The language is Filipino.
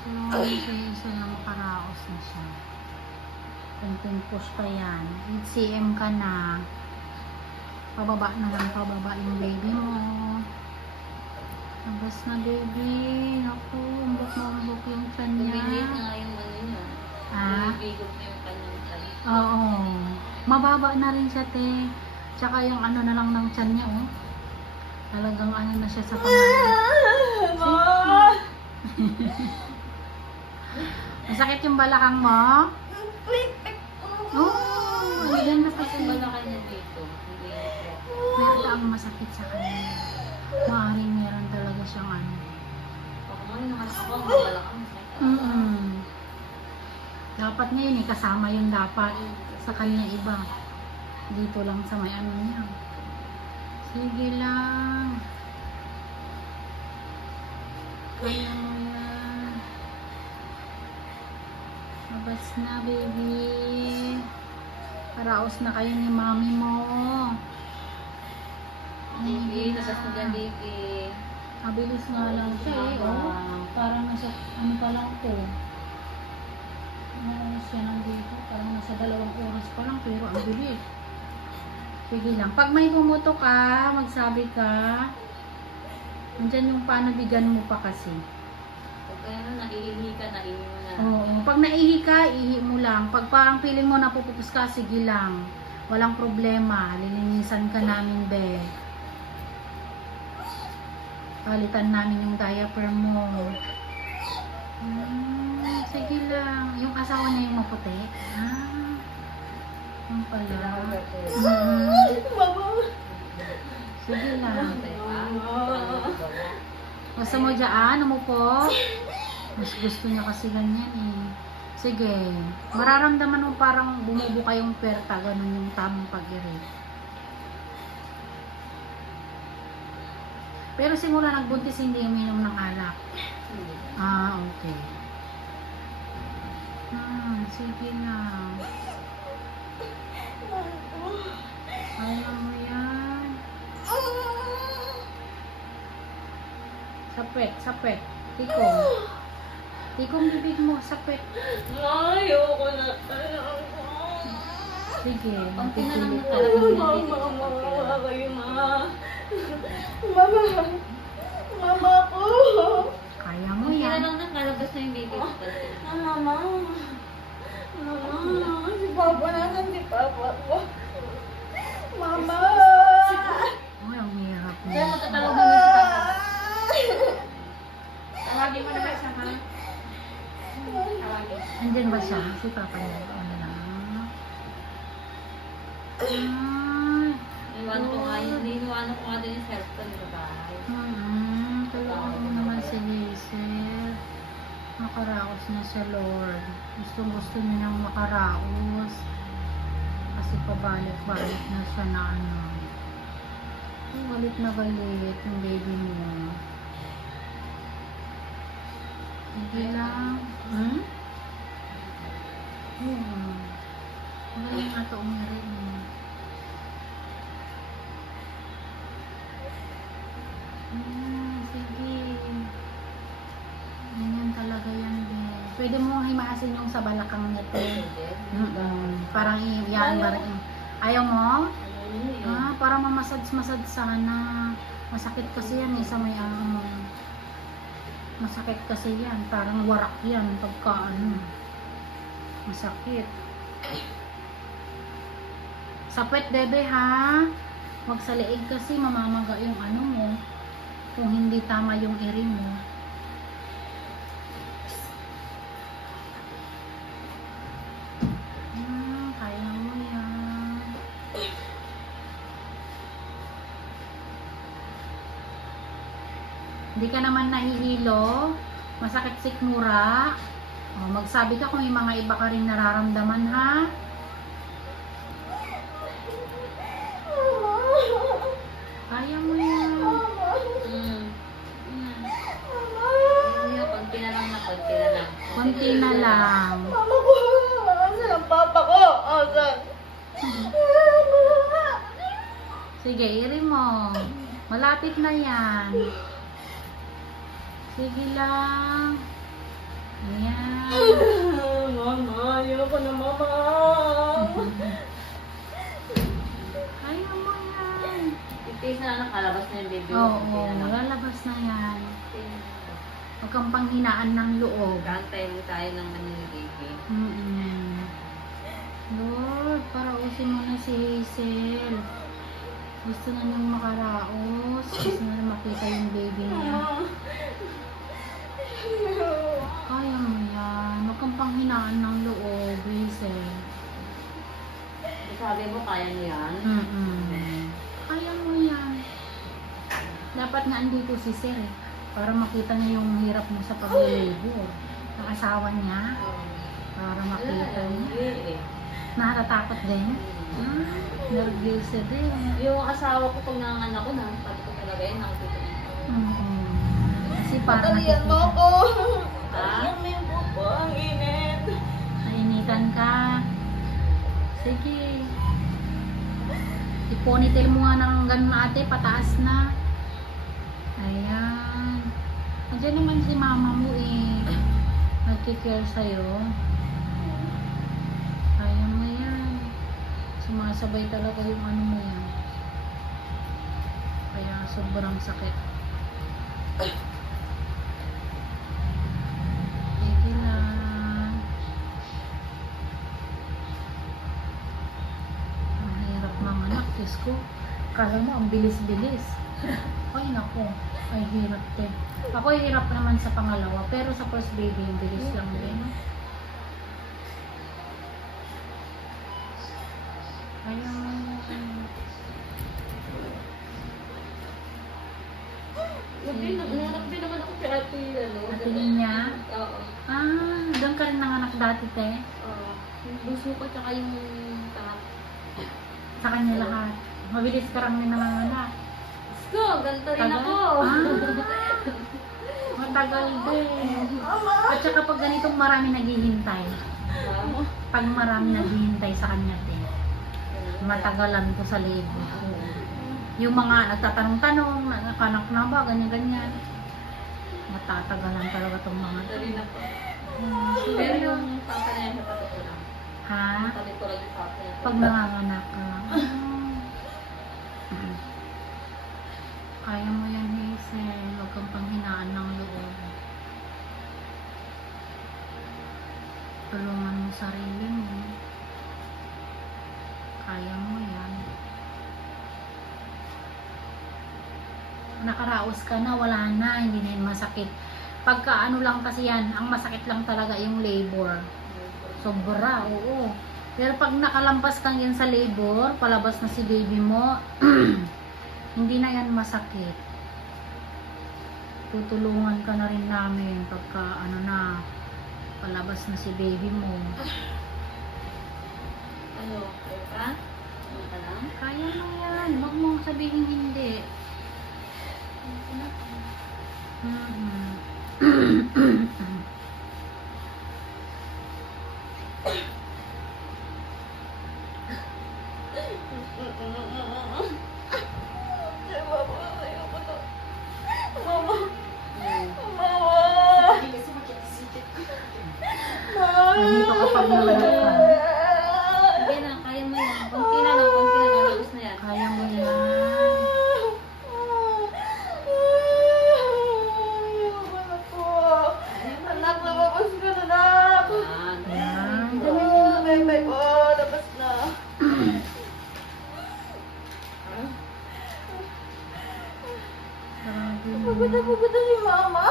Tulungan siya isa na makaraos na siya. Konting push pa yan. 8 cm ka na. Pababa na lang, pababa yung baby mo. Labas na baby. Naku, umbok yung tiyan niya. Bumigit na yung ano niya. Bumibigog na yung kanyang tiyan. Oo. Mababa na rin siya, te. Tsaka yung ano na lang ng tiyan niya, oh. Talagang ano na siya sa pangalan. Masakit yung balakang mo? Oh, ang na kasi. Yung balakang niya dito. Pero ang masakit sa kanya. Maaaring meron talaga siyang ano. Ako mo yung ako ang balakang. Dapat ngayon eh, kasama yung dapat sa kanya iba. Dito lang sa may ano niya. Sige lang. Kaya mo yan. Labas na, baby. Paraos na kayo ni mami mo. Baby, nasas mo dyan, baby. Mabilis nga lang siya eh. Oh, parang nasa, ano pa lang to. Ano siya nandito? Parang nasa 2 oras pa lang, pero ang bilis. Sige lang. Pag may pumuto ka, magsabi ka. Nandyan yung panabigan mo pa kasi. Pag ano, naiihi ka, naiihi mo na. Oo. Pag naihi ka, ihi mo lang. Pag parang feeling mo napupupus ka, sige lang. Walang problema. Lilinisan ka namin, be. Palitan namin yung diaper mo. Sige lang. Yung asawa niya yung maputi. Yung pala. Sige lang. Basta mo dyan, umupo. Mas gusto niya kasi ganyan eh. Sige. Mararamdaman mo parang bumubuka yung perta. Ganun yung tamang pag-irit. Pero simula nagbuntis, hindi uminom ng alak. Okay. Sige lang. Kaya mo yan. Sapet. Tikong. Tikong bibig mo, sapet. Ayoko na. Sige. Pangti na lang talaga. Mama kayo, ma. Mama ko. Kaya mo Pangti na yan. lang nakalabas na yung baby. Mama. Si Papa, nasan si Papa ko? Mama. Ay, ang hirap mo. Kaya matatawag mo si Papa. Tawagin mo na ba siya, ma? Tawagin. Andyan ba siya? Si Papa niya. Ano lang. Iwan ko nga yun. Iniwan ko nga din yung cellphone sa bahay. Tulungan mo naman si Hazel. Makaraos na sa Lord. Gusto niya nang makaraos. Kasi pabalik-balik na siya na ano. Galit na galit yung baby mo. Sige lang. Magaling nga ito umirin. Sige. Ganyan talaga yan din. Pwede mo himaasin yung sa balakang nito. Parang iyan. Ayaw mo? Parang mamasad sana. Masakit kasi yan. Isa may ano. Masakit kasi yan. Parang warak yan. Pagka ano. Masakit. Sapet, bebe, ha? Huwag sa leeg kasi mamamaga yung ano mo. Kung hindi tama yung iri mo. Kaya mo yan. Hindi ka naman nahihilo. Masakit sikmura. Magsabi ka kung may mga iba ka rin nararamdaman, ha? Kaya mo yan. Konti na lang. Konti na lang. Mama ko. Asan ang papa ko? Asan? Sige, iri mo. Malapit na yan. Sige lang. Ayan. Mama, ayoko na, Mama. Ayaw mo yan. Ipis na nakalabas na yung baby. Oo, lalabas na yan. Huwag kang panghinaan ng loob. Kantay mo tayo ng ano ni baby. Lord, parausin mo na si Hazel. Gusto na niyang makaraos. Gusto na makita yung baby niya. Kaya mo yan. Huwag kang panghinaan ng loob, Hazel. Sabi mo, kaya mo yan? Kaya mo yan. Dapat nga andito si Sir eh, para makita niya yung hirap mo sa pag-labor. Ang asawa niya, para makita niya. Nakakatakot din. Nervyosa din. Yung asawa ko pag nanganak ko, sabi ko talaga yun, nakikita niya. Kasi para Patalian mo nakikita. ako. Ha? Patalian mo yung pupo. Ang init. Nainitan ka. Sige. I-ponytail mo nga ng ganun ate, pataas na. Ayan. Andiyan naman si mama mo eh. Nagkikare sa'yo. Kaya mo yan. Sumasabay talaga yung ano mo yan. Kaya sobrang sakit. Sige lang. Ang hirap mga anak. Diyos ko. Kala mo ang bilis-bilis. Ay nako. Ay hirap din. Ako hirap naman sa pangalawa. Pero sa first baby, yung bilis lang din. Kaya mo. Nanganak din naman ako kay ate, ano? Ate niya? Oo. Doon ka rin nanganak dati, te? Oo. Yung buso ko, tsaka yung tangat. Sa kanya lahat. Mabilis ka rin nanganganak. Gusto, ganito rin ako. Matagal din. At saka pag ganitong marami naghihintay. Pag marami naghihintay sa kanya, te. Matagalan ko sa libo. Yung mga nagtatanong-tanong, nakanak na ba, ganyan-ganyan. Matatagalan talaga itong mga Ganito rin ako. Pero Pero yung, yung papa na yan, kapatid ko lang. ha? Kapatid ko lang yung papa niya. Pag nanganganak ka. Kaya mo yan, Hazel. Huwag kang panghinaan ng loob. Tulungan mo sarili mo. Kaya mo yan. Nakaraos ka na, wala na, hindi na yun masakit. Pagka ano lang kasi yan, ang masakit lang talaga yung labor. Sobra, oo. Pero pag nakalampas kang yan sa labor, palabas na si baby mo, hindi na yan masakit. Tutulungan ka na rin namin pagka ano na, palabas na si baby mo. Ano, kaya ka? Ano ka lang? Kaya mo yan, huwag mong sabihin hindi. Nandito kapag nanganak ka. Sige na, kaya mo yan. Konti na lang, konti na lang. Tapos na yan. Kaya mo yan. Anak, lumabas ka na, anak. Yan. Yan. Bye-bye po, labas na. Grabe Pupunta si mama.